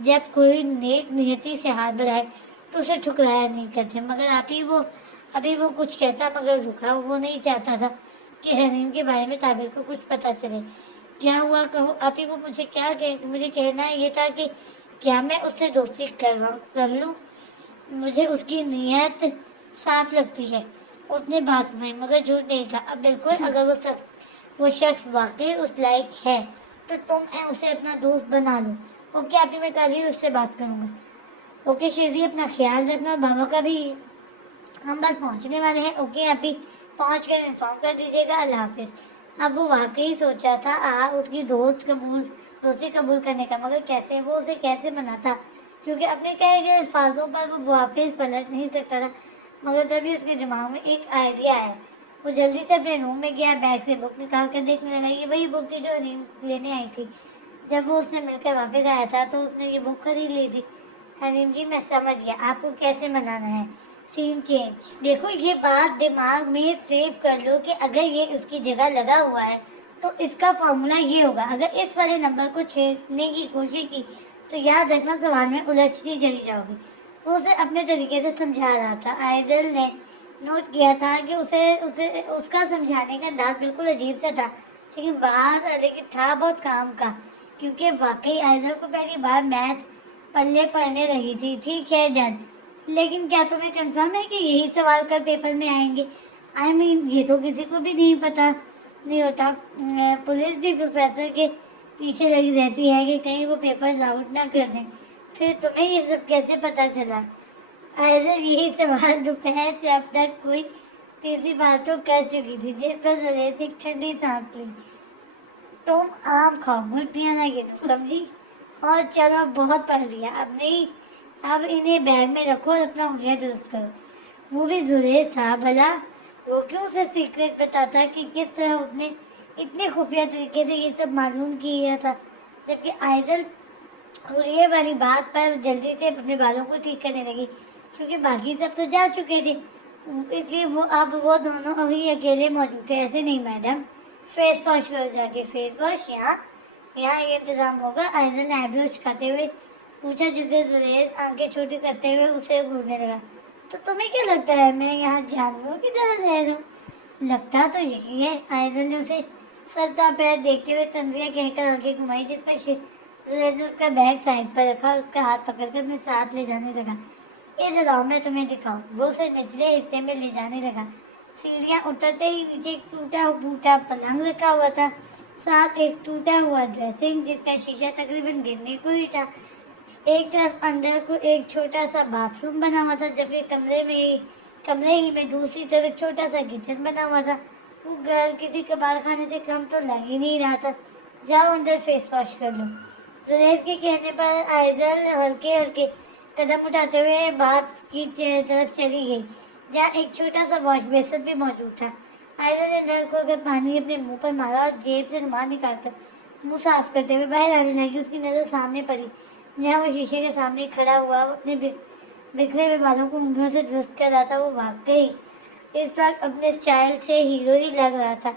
جب کوئی نیک نیتی سے ہاتھ بڑھائے تو اسے ٹھکرایا نہیں کرتے، مگر ابھی وہ کچھ کہتا مگر رکا۔ وہ نہیں چاہتا تھا کہ حریم کے بارے میں طاہر کو کچھ پتہ چلے۔ کیا ہوا کہو ابھی وہ مجھے کہنا یہ تھا کہ کیا میں اس سے دوستی کر لوں؟ مجھے اس کی نیت صاف لگتی ہے۔ اس نے بات میں مگر جھوٹ نہیں کہا۔ اب بالکل اگر وہ شخص واقعی اس لائق ہے تو تم اسے اپنا دوست بنا لو۔ اوکے آپی، میں کل ہی اس سے بات کروں گا۔ اوکے شیزی، اپنا خیال رکھنا، بابا کا بھی ہم بس پہنچنے والے ہیں۔ اوکے آپی، پہنچ کر انفارم کر دیجیے گا۔ اللہ حافظ۔ اب وہ واقعی سوچا تھا اس کی دوستی قبول کرنے کا، مگر کیسے؟ وہ اسے کیسے مناتا؟ کیونکہ اپنے کہے گئے الفاظوں پر وہ واپس پلٹ نہیں سکتا تھا۔ مگر تبھی اس کے دماغ میں ایک آئیڈیا آیا۔ وہ جلدی سے اپنے روم میں گیا، بیگ سے بک نکال کر دیکھنے لگا۔ یہ وہی بک تھی جو حریم لینے آئی تھی۔ جب وہ اس سے مل کر واپس آیا تھا تو اس نے یہ بک خرید لی تھی۔ حریم جی، میں سمجھ گیا آپ کو کیسے منانا ہے۔ سین چینج۔ دیکھو یہ بات دماغ میں سیو کر لو کہ اگر یہ اس کی جگہ لگا ہوا ہے تو اس کا فارمولا یہ ہوگا۔ اگر اس والے نمبر کو چھیڑنے کی کوشش کی تو یاد رکھنا زبان میں الجھتی چلی جاؤ گی۔ وہ اسے اپنے طریقے سے سمجھا رہا تھا۔ آئزل نے نوٹ کیا تھا کہ اس کا سمجھانے کا انداز بالکل عجیب سا تھا، لیکن تھا بہت کام کا، کیونکہ واقعی آئزل کو پہلی بار میتھ پلے پڑنے رہی تھی۔ ٹھیک ہے ڈن، لیکن کیا تمہیں کنفرم ہے کہ یہی سوال کل پیپر میں آئیں گے؟ یہ تو کسی کو بھی نہیں ہوتا۔ پولیس بھی پروفیسر کے پیچھے لگی رہتی ہے کہ کہیں وہ پیپر آؤٹ نہ کر دیں۔ پھر تمہیں یہ سب کیسے پتا چلا؟ آئزل یہی سوال دوپہر سے اب تک کوئی تیسری بار تو کر چکی تھی، جس پر زلیخا ایک ٹھنڈی سانس لی۔ تم آم کھاؤ، گٹیاں نہ گرو، سمجھی؟ اور چلو بہت پڑھ لیا، اب انہیں بیگ میں رکھو اور اپنا انگلیاں درست کرو۔ وہ بھی زلیخا تھا بھلا، وہ کیوں اسے سیکرٹ بتاتا کہ کس طرح اس نے اتنے خفیہ طریقے سے یہ سب معلوم کیا تھا، جبکہ آئزل حلیے والی بات پر جلدی سے اپنے بالوں کو ٹھیک کرنے لگی، کیونکہ باقی سب تو جا چکے تھے، اس لیے وہ دونوں ابھی اکیلے موجود تھے۔ ایسے نہیں میڈم، فیس واش کرو جا کے۔ فیس واش یہاں یہ انتظام ہوگا؟ آئزل نے آئی برو چکھاتے ہوئے پوچھا، جس پہ زلیخا آنکھیں چھوٹی کرتے ہوئے اسے گھورنے لگا۔ تو تمہیں کیا لگتا ہے میں یہاں جانوروں کی طرح رہ رہا ہوں؟ لگتا تو یہی ہے۔ آئزل نے اسے سر تا پیر دیکھتے ہوئے طنزیہ کہہ کر آنکھیں گھمائی، جس پر زلیخا نے اس کا بیگ سائڈ پر رکھا اور اس کا ہاتھ پکڑ کر اپنے ساتھ لے جانے لگا۔ ادھر آؤ میں تمہیں دکھاؤں۔ وہ اسے نچلے حصے میں لے جانے لگا۔ سیڑھیاں اترتے ہی نیچے ایک ٹوٹا پھوٹا پلنگ رکھا ہوا تھا، ساتھ ایک ٹوٹا ہوا ڈریسنگ جس کا شیشہ تقریباً گرنے کو ہی تھا۔ ایک طرف اندر کو ایک چھوٹا سا باتھ روم بنا ہوا تھا، جبکہ کمرے ہی میں دوسری طرف ایک چھوٹا سا کچن بنا ہوا تھا۔ وہ گھر کسی کباڑ خانے سے کم تو لگ ہی نہیں رہا تھا۔ جاؤ اندر فیس واش کر لو۔ زلیخا کے کہنے پر آئزل ہلکے ہلکے قدم اٹھاتے ہوئے باتھ کی طرف چلی گئی، جہاں ایک چھوٹا سا واش بیسن بھی موجود تھا۔ آئزل نے نل کھول کر پانی اپنے منہ پر مارا اور جیب سے رومال نکال کر منہ صاف کرتے ہوئے باہر آنے لگی۔ اس کی نظر سامنے پڑی، جہاں وہ شیشے کے سامنے کھڑا ہوا اپنے بکھرے ہوئے بالوں کو انگلیوں سے درست کر رہا تھا۔ وہ واقعی اس وقت اپنے اسٹائل سے ہیرو ہی لگ رہا تھا۔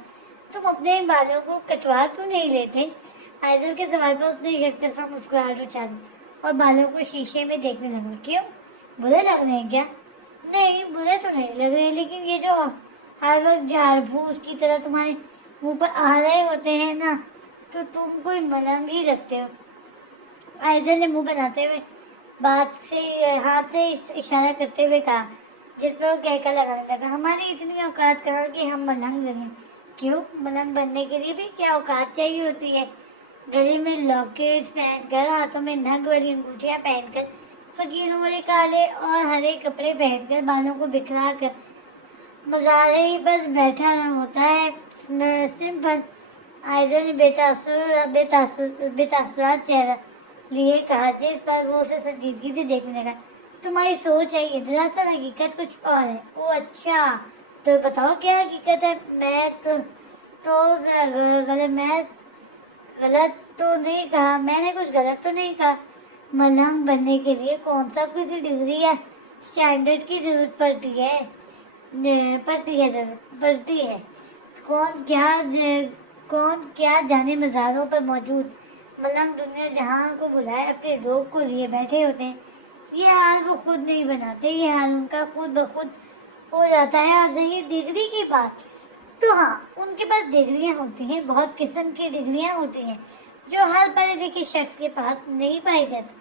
تم اپنے بالوں کو کٹوا کیوں نہیں لیتے؟ آئزل کے سوال پر اس نے یک طرفہ مسکراہٹ اچھالی اور بالوں کو شیشے میں دیکھنے لگا۔ کیوں؟ برے لگ رہے ہیں کیا؟ نہیں، برے تو نہیں لگ رہے، لیکن یہ جو ہر وقت جھاڑ پھوس کی طرح تمہارے منہ پر آ رہے ہوتے ہیں نا، تو تم کوئی ملنگ ہی لگتے ہو۔ آئزل نے منہ بناتے ہوئے ہاتھ سے اشارہ کرتے ہوئے کہا، جس پر وہ کہکا لگانے لگا۔ ہماری اتنی اوقات کہاں کہ ہم ملنگ لگیں۔ کیوں؟ ملنگ بننے کے لیے بھی کیا اوقات چاہیے ہوتی ہے؟ گلے میں لاکٹس پہن کر، ہاتھوں میں نگ والی انگوٹھیاں پہن کر، فقیروں والے کالے اور ہرے کپڑے پہن کر، بالوں کو بکھرا کر مزارے ہی بس بیٹھا ہوتا ہے سمپل۔ آئزل نے بے تاثرات چہرہ لیے کہا، جس پر وہ اسے سنجیدگی سے دیکھنے لگا۔ تمہاری سوچ ہے یہ، دراصل حقیقت کچھ اور ہے۔ اوہ اچھا، تو بتاؤ کیا حقیقت ہے؟ میں نے کچھ غلط تو نہیں کہا؟ ملنگ بننے کے لیے کون سا کسی ڈگری یا اسٹینڈرڈ کی ضرورت پڑتی ہے؟ کون کیا جانے مزاروں پر موجود ملنگ دنیا جہاں کو بلائے اپنے روگ کو لیے بیٹھے ہوتے ہیں. یہ حال وہ خود نہیں بناتے، یہ حال ان کا خود بخود ہو جاتا ہے. اور رہی ڈگری کی بات، تو ہاں ان کے پاس ڈگریاں ہوتی ہیں، بہت قسم کی ڈگریاں ہوتی ہیں جو ہر پڑھے لکھے شخص کے پاس نہیں پائی جاتی.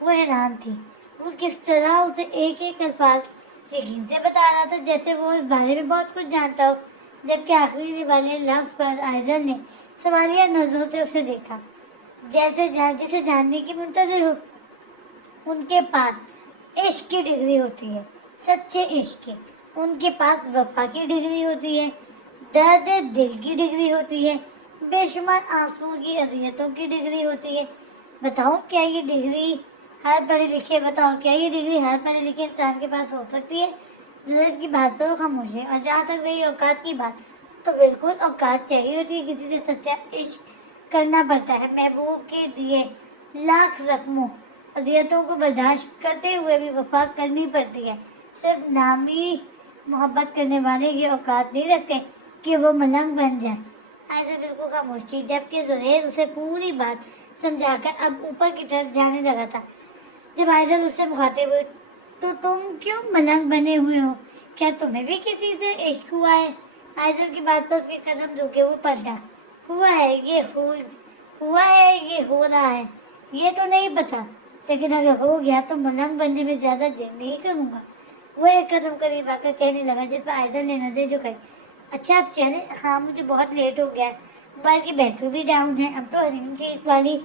وہ حیران تھی، وہ کس طرح اسے ایک ایک الفاظ یقین سے بتا رہا تھا جیسے وہ اس بارے میں بہت کچھ جانتا ہو. جبکہ آخری والے لفظ پر آئزل نے سوالیہ نظروں سے اسے دیکھا، جسے جاننے کی منتظر ہو. ان کے پاس عشق کی ڈگری ہوتی ہے، سچے عشق کی. ان کے پاس وفا کی ڈگری ہوتی ہے، درد دل کی ڈگری ہوتی ہے، بے شمار آنسوؤں کی اذیتوں کی ڈگری ہوتی ہے. بتاؤ کیا یہ ڈگری ہر پڑھے لکھے انسان کے پاس ہو سکتی ہے؟ ضرورت کی بات پر خاموشی. اور جہاں تک رہی اوقات کی بات، تو بالکل اوقات چاہیے ہوتی ہے. کسی سے سچا عشق کرنا پڑتا ہے، محبوب کے دیے لاکھ زخموں اذیتوں کو برداشت کرتے ہوئے بھی وفا کرنی پڑتی ہے. صرف نامی محبت کرنے والے یہ اوقات نہیں رکھتے کہ وہ ملنگ بن جائیں. ایسے بالکل خاموش تھی، جبکہ زہیر اسے پوری بات سمجھا کر اب اوپر کی طرف جانے لگا تھا. جب آئزل اس سے مخاطب ہوئی، تو تم کیوں ملنگ بنے ہوئے ہو؟ کیا تمہیں بھی کسی سے عشق ہوا ہے؟ آئزل کی بات پر اس کے قدم رکے، وہ پلٹا. ہوا ہے یہ ہو رہا ہے، یہ تو نہیں پتا، لیکن اگر ہو گیا تو ملنگ بننے میں زیادہ دیر نہیں کروں گا. وہ ایک قدم قریب آ کر کہنے لگا، جس پر آئزل نے نظر جھکائی. اچھا اب چلیں، ہاں مجھے بہت لیٹ ہو گیا ہے، موبائل کی بیٹری بھی ڈاؤن ہے. اب تو حریم ٹھیک والی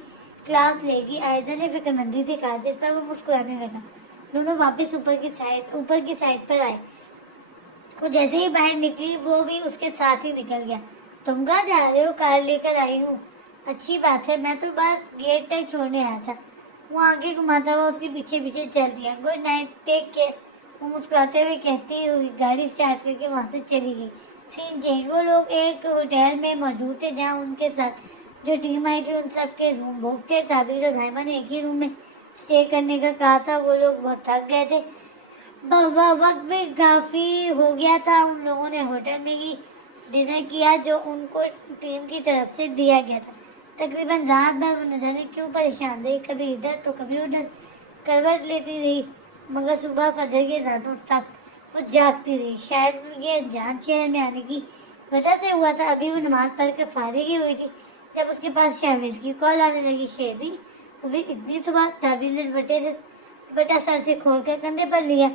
کلاس لے گی، آئزل نے فکر مندی سے کہا، جس پر وہ مسکرانے لگا. دونوں واپس اوپر کی سائڈ پر آئے. وہ جیسے ہی باہر نکلی، وہ بھی اس کے ساتھ ہی نکل گیا. تم کہاں جا رہے ہو؟ کار لے کر آئی ہوں. اچھی بات ہے، میں تو بس گیٹ تک چھوڑنے آیا تھا. وہ آنکھیں گھماتا ہوا اس کے پیچھے پیچھے چل دیا. گڈ نائٹ، ٹیک کیئر، وہ مسکراتے ہوئے کہتی ہوئی گاڑی سٹارٹ کر کے وہاں سے چلی گئی. سین چینج. وہ لوگ ایک ہوٹل میں موجود تھے جہاں ان کے ساتھ جو ٹیم آئی تھی ان سب کے روم بک تھے. تعبیر اور رائمہ نے ایک ہی روم میں اسٹے کرنے کا کہا تھا. وہ لوگ بہت تھک گئے تھے، وقت بھی کافی ہو گیا تھا. ان لوگوں نے ہوٹل میں ہی ڈنر کیا جو ان کو ٹیم کی طرف سے دیا گیا تھا. تقریباً رات بھر وہ نہ جانے کیوں پریشان رہی، کبھی ادھر تو کبھی ادھر کروٹ لیتی رہی، مگر صبح فجر کے اذانوں تک وہ جاگتی رہی. شاید یہ جان شہر میں آنے کی وجہ سے ہوا تھا. ابھی وہ نماز پڑھ کے فارغ ہی ہوئی تھی جب اس کے پاس شہباز کی کال آنے لگی. شہزی، وہ بھی اتنی صبح. تعبیر نے دوپٹہ سر سے کھول کر کندھے پر لیا،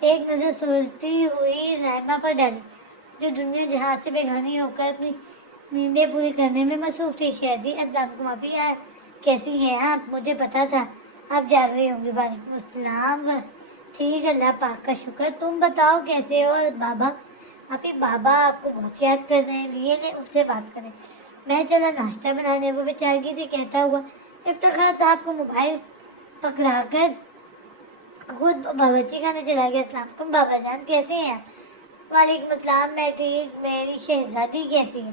ایک نظر سوچتی ہوئی رائمہ پر ڈالی جو دنیا جہاں سے بیگانی ہو کر اپنی نیندیں پوری کرنے میں مصروف تھی. شہزی، السلام علیکم ابھی کیسی ہیں آپ؟ مجھے پتا تھا آپ جاگ رہی ہوں گی. وعلیکم السلام. ٹھیک، اللہ پاک کا شکر. تم بتاؤ کیسے ہو؟ اور بابا؟ ابھی بابا آپ کو بہت یاد کر رہے ہیں، لیے لیں اس سے بات کریں. میں چلا ناشتہ بنانے. وہ بیچارگی سے کہتا ہوا افتخار صاحب کو موبائل پکڑا کر خود باورچی خانے چلا گیا. السلام علیکم بابا جان، کیسے ہیں آپ؟ وعلیکم السلام، میں ٹھیک. میری شہزادی کیسی ہے؟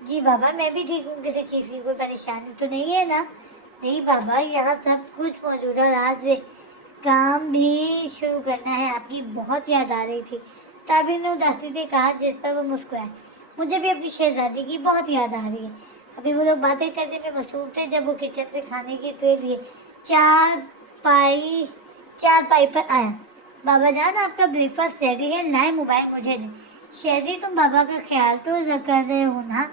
جی بابا میں بھی ٹھیک ہوں. کسی چیز کی کوئی پریشانی تو نہیں ہے نا؟ نہیں بابا، یہاں سب کچھ موجود ہے اور آج سے کام بھی شروع کرنا ہے. آپ کی بہت یاد آ رہی تھی، تعبیر نے اداسی سے کہا، جس پر وہ مسکرائے. مجھے بھی اپنی شہزادی کی بہت یاد آ رہی ہے. ابھی وہ لوگ باتیں کرنے میں مصروف تھے جب وہ کچن سے کھانے کے ٹرے لیے چار پائی پر آیا. بابا جان، آپ کا بریک فاسٹ ریڈی ہے، لائیں موبائل مجھے دیں. شہزی، تم بابا کا خیال تو کر رہے ہو نا،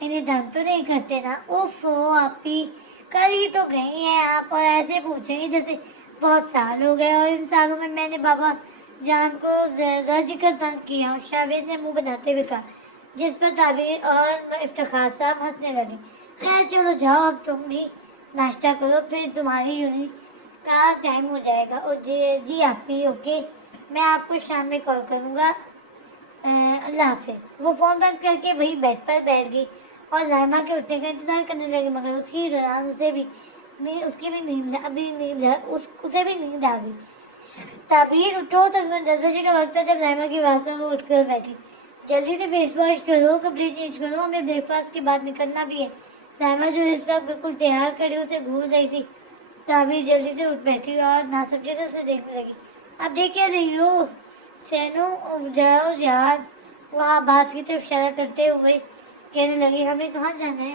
انہیں تنگ تو نہیں کرتے نا؟ اوفو آپی، کل ہی تو گئی ہیں آپ اور ایسے پوچھیں گے جیسے بہت سال ہو گئے، اور ان سالوں میں میں نے بابا جان کو رج کر تنگ کیا. شاویز نے منہ بناتے ہوئے کہا، جس پر تعبیر اور افتخار صاحب ہنسنے لگے. خیر چلو جاؤ، اب تم بھی ناشتہ کرو، پھر تمہاری یونٹ کا ٹائم ہو جائے گا. اور جی آپی، اوکے، میں آپ کو شام میں کال کروں گا. اللہ حافظ. وہ فون بند کر کے وہی بیڈ پر بیٹھ گئی اور رائمہ کے اٹھنے کا انتظار کرنے لگی، مگر اسی دوران اسے بھی نیند آ گئی. تعبیر اٹھو، تقریباً 10 بجے کا وقت تھا جب رائمہ کی آواز پر وہ اٹھ کر بیٹھی. جلدی سے فیس واش کرو، کپڑے چینج کرو، ہمیں بریک فاسٹ کے بعد نکلنا بھی ہے. رائمہ جو اس وقت بالکل تیار کھڑی اسے گھور رہی تھی. تعبیر جلدی سے اٹھ بیٹھی اور ناسمجھی سے اسے دیکھنے لگی. اب دیکھ کیا رہی ہو سینو؟ جاؤ یار. وہاں بات کی طرف اشارہ کرتے ہوئے کہنے لگی، ہمیں کہاں جانا ہے؟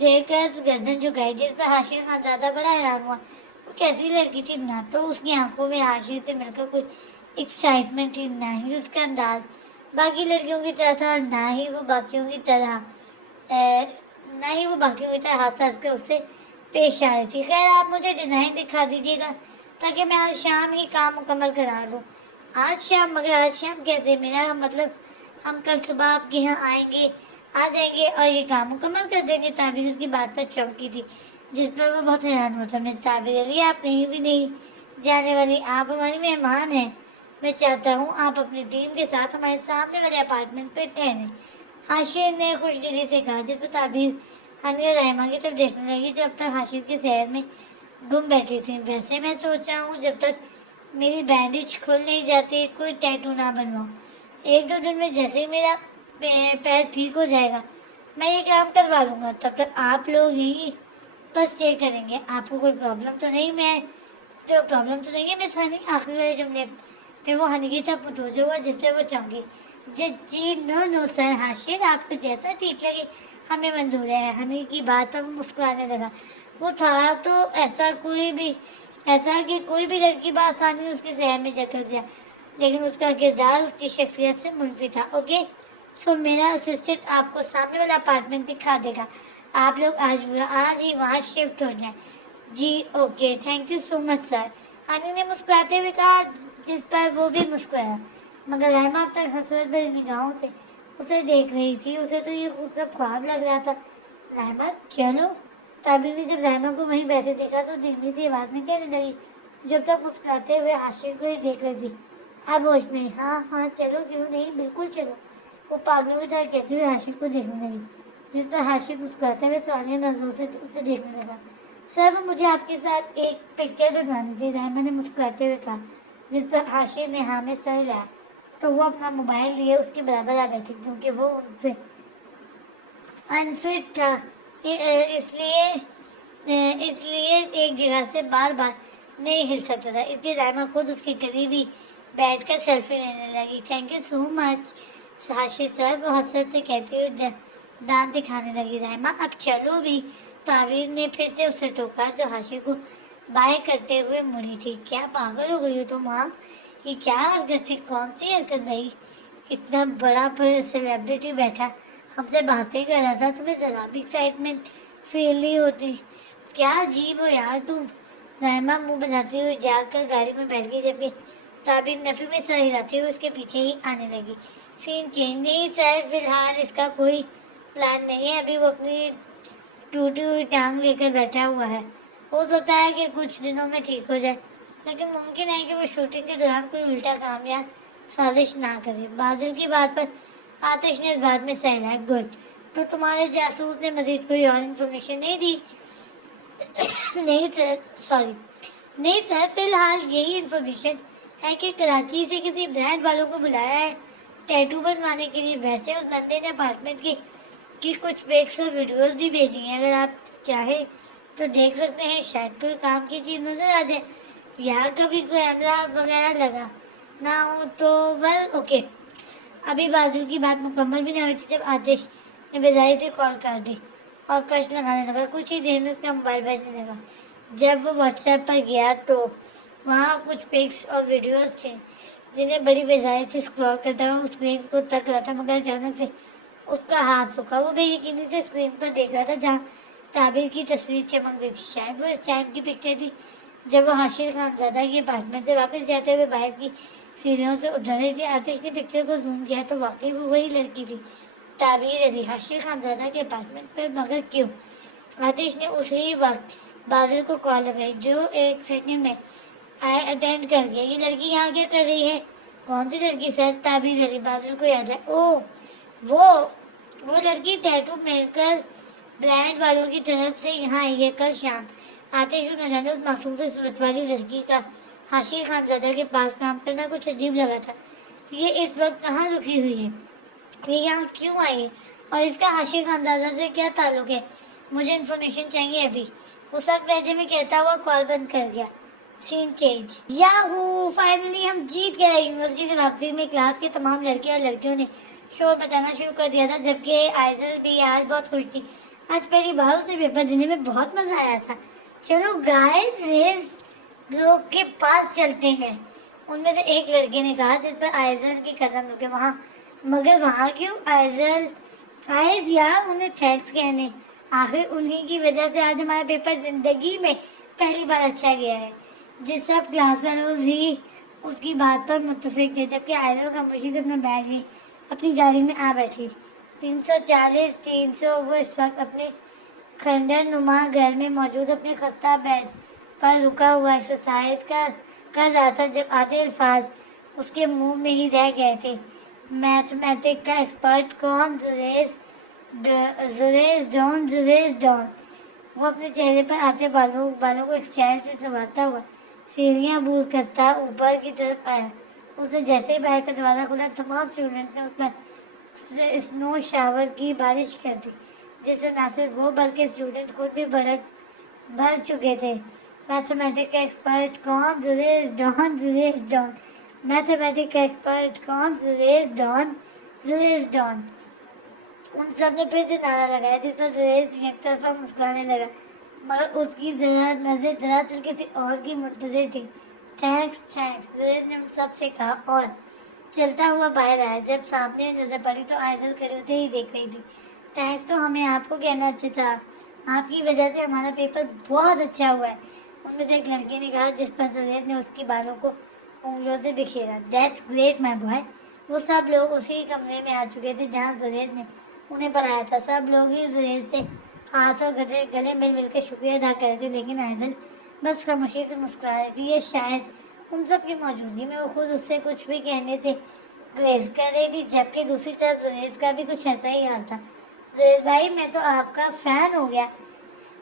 دیکھ کر گردن جھکائی، جس پر حاشر خان زیادہ بڑا حیران ہوا۔ وہ کیسی لڑکی تھی، نہ تو اس کی آنکھوں میں حاشر سے مل کر کوئی ایکسائٹمنٹ تھی، نہ ہی اس کا انداز باقی لڑکیوں کی طرح تھا، نہ ہی وہ باقیوں کی طرح ہنس ہنس کے اس سے پیش آ رہی تھی۔ خیر آپ مجھے ڈیزائن دکھا دیجیے گا تاکہ میں آج شام ہی کام مکمل کرا لوں۔ آج شام؟ مگر آج شام کیسے؟ میرا مطلب ہم کل صبح آپ کے یہاں آ جائیں گے اور یہ کام مکمل کر دیں گے۔ تعبیر اس کی بات پر چونکی تھی، جس پر وہ بہت حیران ہوتا۔ میں تعبیر علی، آپ کہیں بھی نہیں جانے والی، آپ ہماری مہمان ہیں۔ میں چاہتا ہوں آپ اپنی ٹیم کے ساتھ ہمارے سامنے والے اپارٹمنٹ پہ ٹھہریں، حاشر نے خوش دلی سے کہا، جس پر تعبیر ہنی اور رحمہ کی طرف دیکھنے لگی جو اب تک حاشر کے شہر میں گم بیٹھی تھی۔ ویسے میں سوچا ہوں جب تک میری بینڈیج کھل نہیں جاتی کوئی ٹیٹو نہ بنواؤں۔ ایک دو دن میں جیسے ہی میرا پیر ٹھیک ہو جائے گا میں یہ کام کروا لوں گا، تب تک آپ لوگ ہی بس اسٹے کریں گے۔ آپ کو کوئی پرابلم تو نہیں؟ میں سانی آخری والے جملے پہ وہ ہنی کی طرف متوجہ ہوا، جس سے وہ چونکی۔ جی نو سر، حاشر آپ کو جیسا ٹھیک لگے ہمیں منظور ہے۔ ہنی کی بات پر وہ مسکرانے لگا۔ وہ تھا تو ایسا کہ کوئی بھی لڑکی بآسانی اس کے ذہن میں جکڑ دیا، لیکن اس کا کردار اس کی شخصیت سے منفی تھا۔ اوکے سو میرا اسسٹنٹ آپ کو سامنے والا اپارٹمنٹ دکھا دے گا، آپ لوگ آج ہی وہاں شفٹ ہو جائیں۔ جی okay, thank you so much sir, Honey نے مسکراتے ہوئے کہا، جس پر وہ بھی مسکرایا، مگر رحمہ اب تک حسرت بھری نگاہوں سے اسے دیکھ رہی تھی۔ اسے تو یہ خوبصورت خواب لگ رہا تھا۔ رحمہ چلو؟ تعبیر نے جب رحمہ کو وہیں بیٹھے دیکھا تو دھیمی سی آواز میں کہنے لگی، جب تک مسکراتے ہوئے حاشر کو ہی دیکھ رہی تھی۔ اب ہوش میں، ہاں چلو، کیوں نہیں، بالکل چلو، وہ پاگلوں کی طرح کہتے ہوئے حاشر کو دیکھنے لگی، جس پر حاشر مسکراتے ہوئے سوالیہ نظروں سے اسے دیکھنے لگا۔ سر وہ مجھے آپ کے ساتھ ایک پکچر بنوانی تھی، رحمہ نے مسکراتے ہوئے کہا، جس پر حاشر نے ہاں میں سر ہلایا تو وہ اپنا موبائل لیے اس کے برابر آ بیٹھی، کیونکہ وہ ان سے انفٹ تھا، اس لیے ایک جگہ سے بار بار نہیں ہل سکتا تھا۔ اس لیے رحمہ خود اس کے قریب ہی بیٹھ کر سیلفی لینے لگی۔ تھینک یو سو مچ حاشر سر، وہ حسرت سے کہتے ہوئے دانت دکھانے لگی۔ رحمہ اب چلو بھی، تعبیر نے پھر سے اسے ٹوکا، جو حاشر کو بائے کرتے ہوئے مڑی تھی۔ کیا پاگل ہو گئی ہو تم ماں؟ یہ کیا حرکت تھی؟ کون سی حرکت بھائی؟ اتنا بڑا سیلیبریٹی بیٹھا ہم سے باتیں کر رہا تھا، تمہیں ذرا بھی ایکسائٹمنٹ فیل نہیں ہوتی؟ کیا عجیب ہو یار تم۔ رحمہ منہ بناتی ہوئی جا کر گاڑی میں بیٹھ گئی، جبکہ تعبیر نفی میں سر ہلاتی ہوئی اس کے پیچھے ہی آنے لگی۔ سین چینج نہیں سر، فی الحال اس کا کوئی پلان نہیں ہے، ابھی وہ اپنی ٹوٹی ہوئی ٹانگ لے کر بیٹھا ہوا ہے، ہو سکتا ہے کہ کچھ دنوں میں ٹھیک ہو جائے، لیکن ممکن ہے کہ وہ شوٹنگ کے دوران کوئی الٹا کام یا سازش نہ کرے۔ بادل کی بات پر آتش نے اس بات میں سہلایا، گڈ، تو تمہارے جاسوس نے مزید کوئی اور انفارمیشن نہیں دی؟ نہیں سر، فی الحال یہی انفارمیشن ہے کہ کراچی سے کسی برانڈ والوں کو بلایا ہے ٹیٹو بنوانے کے لیے۔ ویسے اس بندے نے اپارٹمنٹ کی کچھ پکس اور ویڈیوز بھی بھیجی ہیں، اگر آپ چاہیں تو دیکھ سکتے ہیں، شاید کوئی کام کی چیز نظر آ جائے، یا کبھی کیمرہ وغیرہ لگا نہ ہو تو ویل اوکے۔ ابھی بادل کی بات مکمل بھی نہ ہوئی تھی جب آتش نے بیزاری سے کال کر دی اور کش لگانے لگا۔ کچھ ہی دیر میں اس کا موبائل بجنے لگا۔ جب وہ واٹس ایپ پر گیا تو وہاں کچھ پکس اور ویڈیوز تھے جنہیں بڑی بیزاری سے اسکرول کرتا ہوا اسکرین کو تک رہا تھا، مگر اچانک سے اس کا ہاتھ سکا۔ وہ بے یقینی سے اسکرین پر دیکھ رہا تھا جہاں تعبیر کی تصویر چمک رہی تھی۔ شاید وہ اس ٹائم کی پکچر تھی جب وہ حاشر خانزادہ کے اپارٹمنٹ سے واپس جاتے ہوئے باہر کی سیڑھیوں سے اتر رہی تھی۔ آتش نے پکچر کو زوم کیا تو واقعی وہ وہی لڑکی تھی، تعبیر علی، حاشر خانزادہ کے اپارٹمنٹ پر۔ مگر کیوں؟ آتش نے اسی وقت بادل کو کال لگائی، جو ایک سیکنڈ میں اٹینڈ کر گیا۔ یہ لڑکی یہاں کیا کر رہی ہے؟ کون سی لڑکی سر؟ تعبیر علی، بادل کو یاد ہے، اوہ وہ لڑکی ٹیٹو میکر برانڈ والوں کی طرف سے یہاں آئی ہے کل شام۔ آتش کو نہ جانے اس معصوم سے صورت والی لڑکی کا حاشر خانزادہ کے پاس کام کرنا کچھ عجیب لگا تھا۔ یہ اس وقت کہاں رکی ہوئی ہے؟ یہ یہاں کیوں آئی ہے؟ اور اس کا حاشر خانزادہ سے کیا تعلق ہے؟ مجھے انفارمیشن چاہیے ابھی، وہ سخت لہجے میں کہتا ہوا کال بند کر گیا۔ سین چینج۔ یاہو، فائنلی ہم جیت گئے۔ یونیورسٹی سے واپسی میں کلاس کے تمام لڑکے اور لڑکیوں نے شور مچانا شروع کر دیا تھا، جبکہ آئزل بھی آج بہت خوش تھی۔ آج پہلی بار اسے پیپر دینے میں بہت مزہ آیا تھا. چلو گائز ریز لوگ کے پاس چلتے ہیں. ان میں سے ایک لڑکے نے کہا جس پر آئزل کی قدم رکے. وہاں مگر وہاں کیوں؟ آئزل آئز یار انہیں تھینکس کہنے. آخر انہیں کی وجہ سے آج ہمارا پیپر زندگی میں پہلی بار اچھا گیا ہے. جس سب کلاس فیلوز ہی اس کی بات پر متفق تھے جبکہ آئزل خاموشی سے اپنا بیگ لی اپنی گاڑی میں آ بیٹھی. 340 300 وہ اس وقت اپنے خنڈر نما گھر میں موجود اپنے خستہ بیڈ پر رکا ہوا ایکسرسائز کر رہا تھا جب آدھے الفاظ اس کے منہ میں ہی رہ گئے تھے. میتھمیٹک کا ایکسپرٹ کون؟ زریز ڈان. وہ اپنے چہرے پر آتے بالوں کو اسٹائل سے سنوارتا ہوا سیڑھیاں عبور کرتا اوپر کی طرف آیا. اس نے جیسے ہی باہر کا دروازہ کھولا تمام اسٹوڈنٹس نے اس پر اسنو شاور کی بارش کر دی جس سے نہ صرف وہ بلکہ اسٹوڈنٹ خود بھی بھر چکے تھے. میتھمیٹک کا ایکسپرٹ کون؟ زریز ڈان. میتھمیٹک کا ایکسپرٹ کون؟ زریز ڈان. ان سب نے پھر سے نعرہ لگایا جس پر زریز یک طرفہ مسکرانے لگا مگر اس کی نظر دراصل کسی اور کی منتظر تھی. تھینکس. زریز نے ان سب سے کہا اور چلتا ہوا باہر آیا. جب سامنے نظر پڑی تو آئزل کھڑی اسے ہی دیکھ رہی تھی. تھینکس تو ہمیں آپ کو کہنا اچھا تھا. آپ کی وجہ سے ہمارا پیپر بہت اچھا ہوا ہے. ان میں سے ایک لڑکے نے کہا جس پر زریز نے اس کی بالوں کو انگلیوں سے بکھیرا. That's great my boy. وہ سب لوگ اسی کمرے میں آ چکے تھے جہاں زریز نے انہیں پڑھایا تھا. سب لوگ ہی زریز سے ہاتھ اور گلے مل کے شکریہ ادا کر رہے تھے لیکن آئزل بس خاموشی سے مسکرا رہی تھی. یہ شاید ان سب کی موجودگی میں وہ خود اس سے کچھ بھی کہنے سے گریز کر رہی تھی جبکہ دوسری طرف زریز کا بھی کچھ ایسا ہی حال تھا. زریز بھائی میں تو آپ کا فین ہو گیا.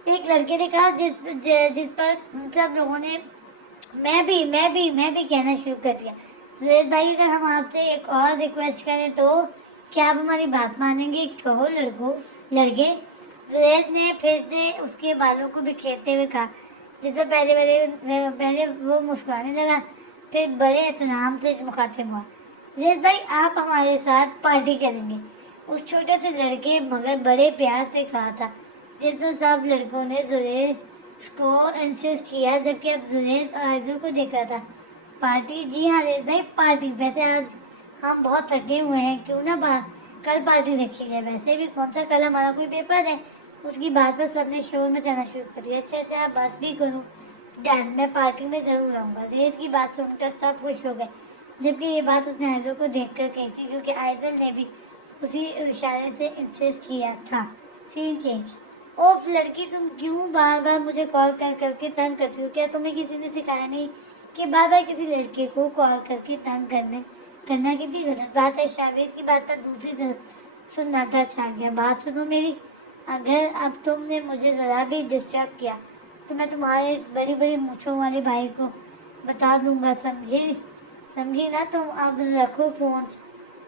ایک لڑکے نے کہا جس پر سب لوگوں نے میں بھی کہنا شروع کر دیا. زریز بھائی اگر ہم آپ سے ایک اور ریکویسٹ کریں تو کیا آپ ہماری بات مانیں گے؟ کہو لڑکے. زریز نے پھر سے اس کے بالوں کو بکھیرتے ہوئے کہا جس سے پہلے وہ مسکرانے لگا پھر بڑے احترام سے مخاطب ہوا. زریز بھائی آپ ہمارے ساتھ پارٹی کریں گے؟ اس چھوٹے سے لڑکے مگر بڑے پیار سے کہا تھا جس پر سب لڑکوں نے زریز کو انسسٹ کیا جبکہ اب زریز اور آئزل کو دیکھا تھا. پارٹی؟ جی ہاں زریز بھائی پارٹی. ویسے آج ہم بہت تھکے ہوئے ہیں کیوں نہ کل پارٹی رکھی جائے. ویسے بھی کون سا کل ہمارا کوئی پیپر ہے. اس کی بات پر سب نے شور مچانا شروع کر دیا. اچھا بس بھی کروں. ڈن میں پارٹی میں ضرور آؤں گا. زریز کی بات سن کر سب خوش ہو گئے جبکہ یہ بات اس نے آئزل کو دیکھ کر کہی تھی کیونکہ آئزل نے بھی اسی اشارے سے انسسٹ کیا تھا. سین چینج. اوف لڑکی تم کیوں بار بار مجھے کال کر کے تنگ کرتی ہو؟ کیا تمہیں کسی نے سکھایا نہیں کہ بار بار کسی لڑکے کو کال کر کے تنگ کرنا کتنی غلط بات ہے؟ شاویز کی بات پر دوسری طرف سناٹا چھا گیا. بات سنو میری. اگر اب تم نے مجھے ذرا بھی ڈسٹرب کیا تو میں تمہارے اس بڑی مونچھوں والے بھائی کو بتا دوں گا. سمجھی نا تم؟ اب رکھو فون.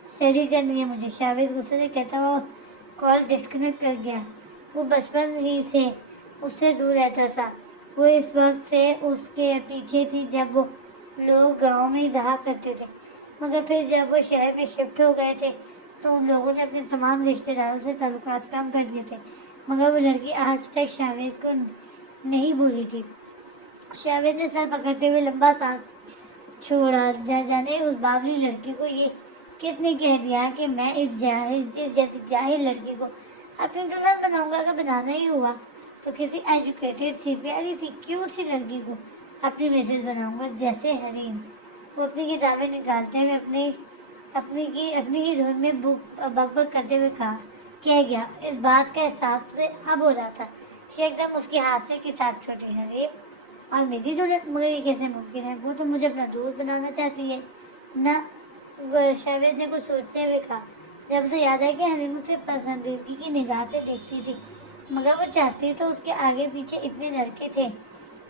اسٹڈی کرنی ہے مجھے. شاویز غصے سے کہتا ہوا کال ڈسکنیکٹ کر گیا. وہ بچپن ہی سے اس سے دور رہتا تھا. وہ اس وقت سے اس کے پیچھے تھی جب وہ لوگ گاؤں میں ہی رہا کرتے تھے مگر پھر جب وہ شہر میں شفٹ ہو گئے تھے تو ان لوگوں نے اپنے تمام رشتہ داروں سے تعلقات کم کر دیے تھے مگر وہ لڑکی آج تک شاویز کو نہیں بھولی تھی. شاویز نے سر پکڑتے ہوئے لمبا سانس چھوڑا. جانے اس باولی لڑکی کو یہ کس نے کہہ دیا کہ میں اس جیسی جاہل لڑکی کو اپنی دلہن بناؤں گا؟ اگر بنانا ہی ہوا تو کسی ایجوکیٹڈ سی پیاری سی کیوٹ سی لڑکی کو اپنی میسج بناؤں گا جیسے حریم. وہ اپنی کتابیں نکالتے ہوئے اپنی ہی دھن میں بک کرتے ہوئے کہہ گیا. اس بات کا احساس اسے اب ہو رہا تھا کہ ایک دم اس کے ہاتھ سے کتاب چھوٹی. حریم اور میری دلہن؟ مگر یہ کیسے ممکن ہے؟ وہ تو مجھے اپنا دوست بنانا چاہتی ہے نہ. شاویز نے کچھ سوچتے ہوئے کہا جب اسے یاد ہے کہ حریم اسے پسندیدگی کی نگاہ سے دیکھتی تھی مگر وہ چاہتی تو اس کے آگے پیچھے اتنے لڑکے تھے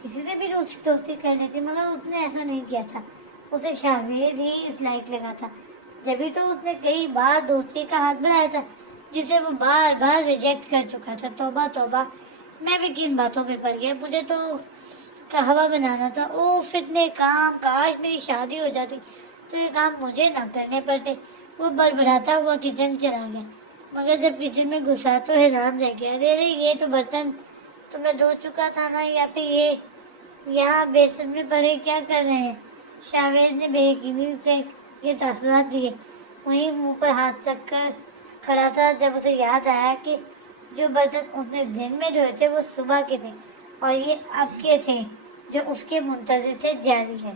کسی سے بھی دوستی کر لیتی مگر اس نے ایسا نہیں کیا تھا. اسے شاویز ہی اس لائق لگا تھا. جبھی تو اس نے کئی بار دوستی کا ہاتھ بڑھایا تھا جسے وہ بار بار ریجیکٹ کر چکا تھا. توبہ میں بھی کن باتوں پہ پڑ گیا. مجھے تو قہوہ بنانا تھا. اوف اتنے کام. کاش میری شادی ہو جاتی تو یہ کام مجھے نہ کرنے پڑتے. وہ بڑبڑاتا ہوا کچن چلا گیا. مگر جب کچن میں گھسا تو حیران رہ گیا، ارے یہ تو برتن تو میں دھو چکا تھا نا، یا پھر یہ یہاں بیسن میں پڑے کیا کر رہے ہیں؟ شاویز نے بے یقینی سے یہ تاثرات دیے، وہیں منہ پر ہاتھ رکھ کر کھڑا تھا جب اسے یاد آیا کہ جو برتن اس نے دن میں دھوئے تھے وہ صبح کے تھے اور یہ اب کے تھے جو اس کے منتظر تھے جاری ہے۔